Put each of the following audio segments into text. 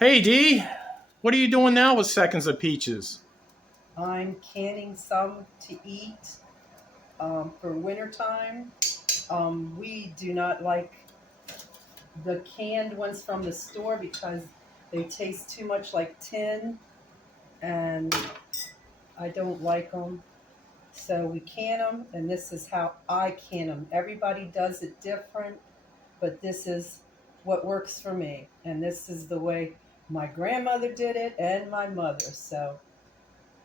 Hey Dee, what are you doing now with seconds of peaches? I'm canning some to eat for wintertime. We do not like the canned ones from the store because they taste too much like tin and I don't like them. So we can them, and this is how I can them. Everybody does it different, but this is what works for me. And this is the way my grandmother did it and my mother. So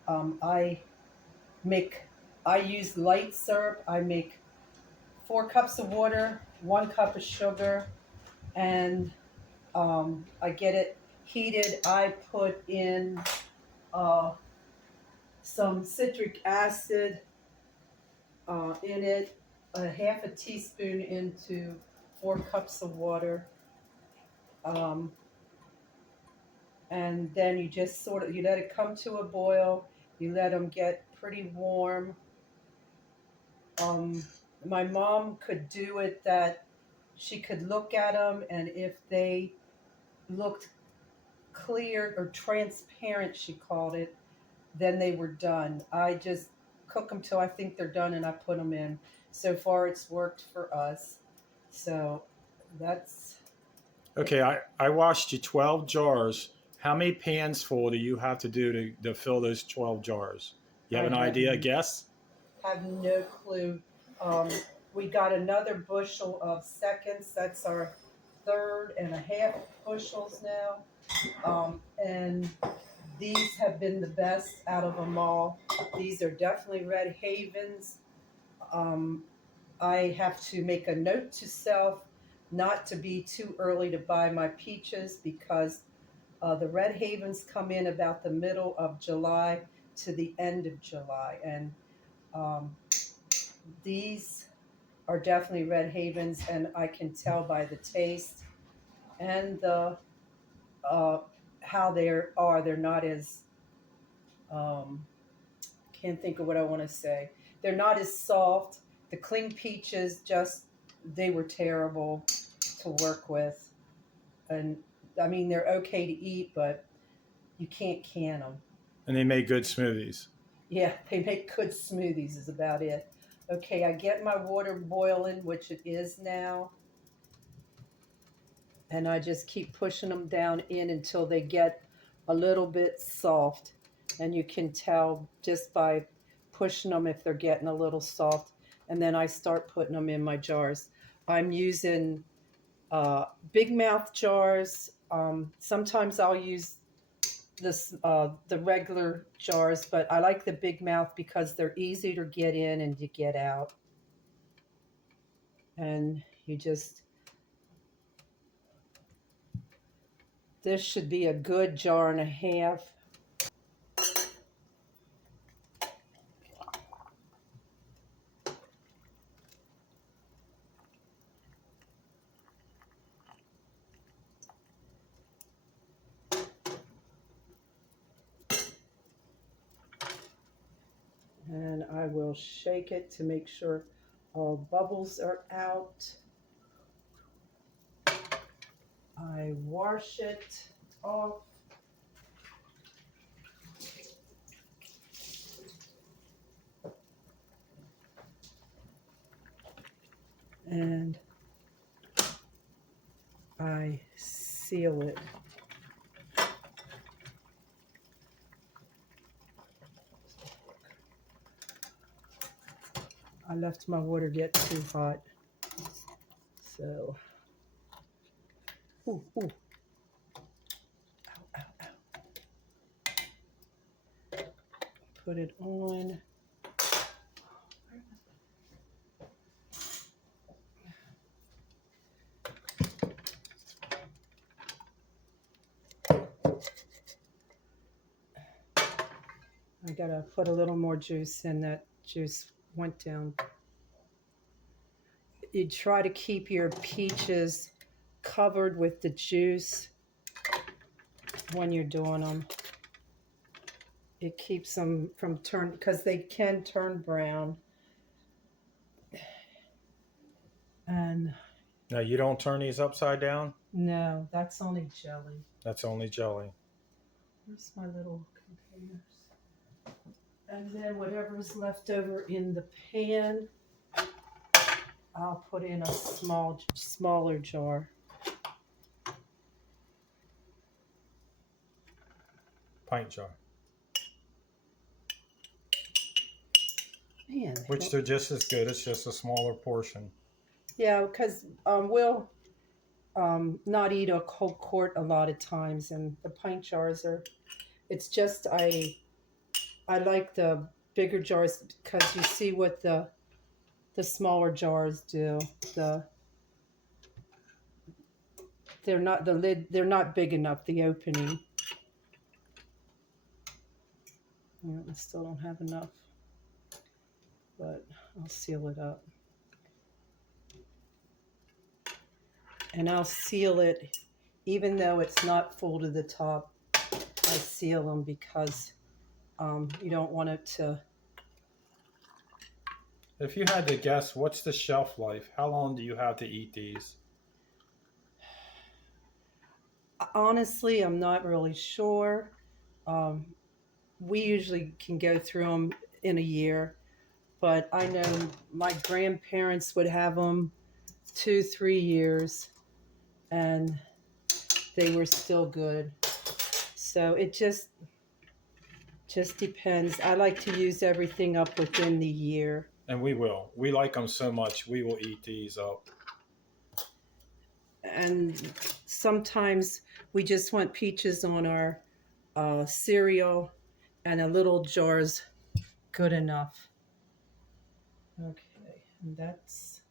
I make I use light syrup. I make 4 cups of water, 1 cup of sugar, and I get it heated. I put in uh, some citric acid in it, a half a teaspoon into 4 cups of water, um, and then you just sort of you let it come to a boil. You let them get pretty warm. Um, my mom could do it that she could look at them, and if they looked clear or transparent, she called it, then they were done. I just cook them till I think they're done and I put them in. So far, it's worked for us. So that's it. Okay, I washed you 12 jars. How many pans full do you have to do to fill those 12 jars? You have I an idea, guess? have no clue. Um, we got another bushel of seconds. That's our third and a half bushels now. And these have been the best out of them all. These are definitely Red Havens. Um, I have to make a note to self not to be too early to buy my peaches because the Red Havens come in about the middle of July to the end of July. And um, these are definitely Red Havens, and I can tell by the taste and the uh, how they are. They're not as um, can't think of what I want to say. They're not as soft. The cling peaches just they were terrible to work with, and I mean they're okay to eat, but you can't can them. And they make good smoothies. Yeah, they make good smoothies is about it. Okay, I get my water boiling, which it is now, and I just keep pushing them down in until they get a little bit soft. And you can tell just by pushing them if they're getting a little soft. And then I start putting them in my jars. I'm using big mouth jars. Sometimes I'll use the regular jars, but I like the big mouth because they're easy to get in and to get out. And you just this should be a good jar and a half. And I will shake it to make sure all bubbles are out. I wash it off. And I seal it. I left my water get too hot. So, ooh, ooh, ow, ow, ow. Put it on. I gotta put a little more juice in. That juice went down. You try to keep your peaches covered with the juice when you're doing them. It keeps them from turn because they can turn brown. And Now you don't turn these upside down? No, that's only jelly. That's only jelly. Where's my little containers? And then whatever's left over in the pan, I'll put in a smaller jar. Pint jar. Man, Which they're just as good. It's just a smaller portion. yeah, because we'll not eat a whole quart a lot of times, and the pint jars are. It's just I like the bigger jars because you see what the smaller jars do. They're not the lid. They're not big enough. The opening. Yeah, I still don't have enough, but I'll seal it up. And I'll seal it, even though it's not full to the top. I seal them because you don't want it to. If you had to guess, what's the shelf life? How long do you have to eat these? Honestly, I'm not really sure. Um, we usually can go through them in a year, but I know my grandparents would have them 2-3 years, and they were still good. So it just depends. I like to use everything up within the year. And we will. We like them so much, we will eat these up. And sometimes we just want peaches on our cereal, and a little jar's good enough. Okay, and that's.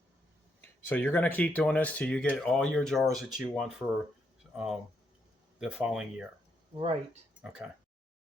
So you're going to keep doing this till you get all your jars that you want for the following year. Right. Okay.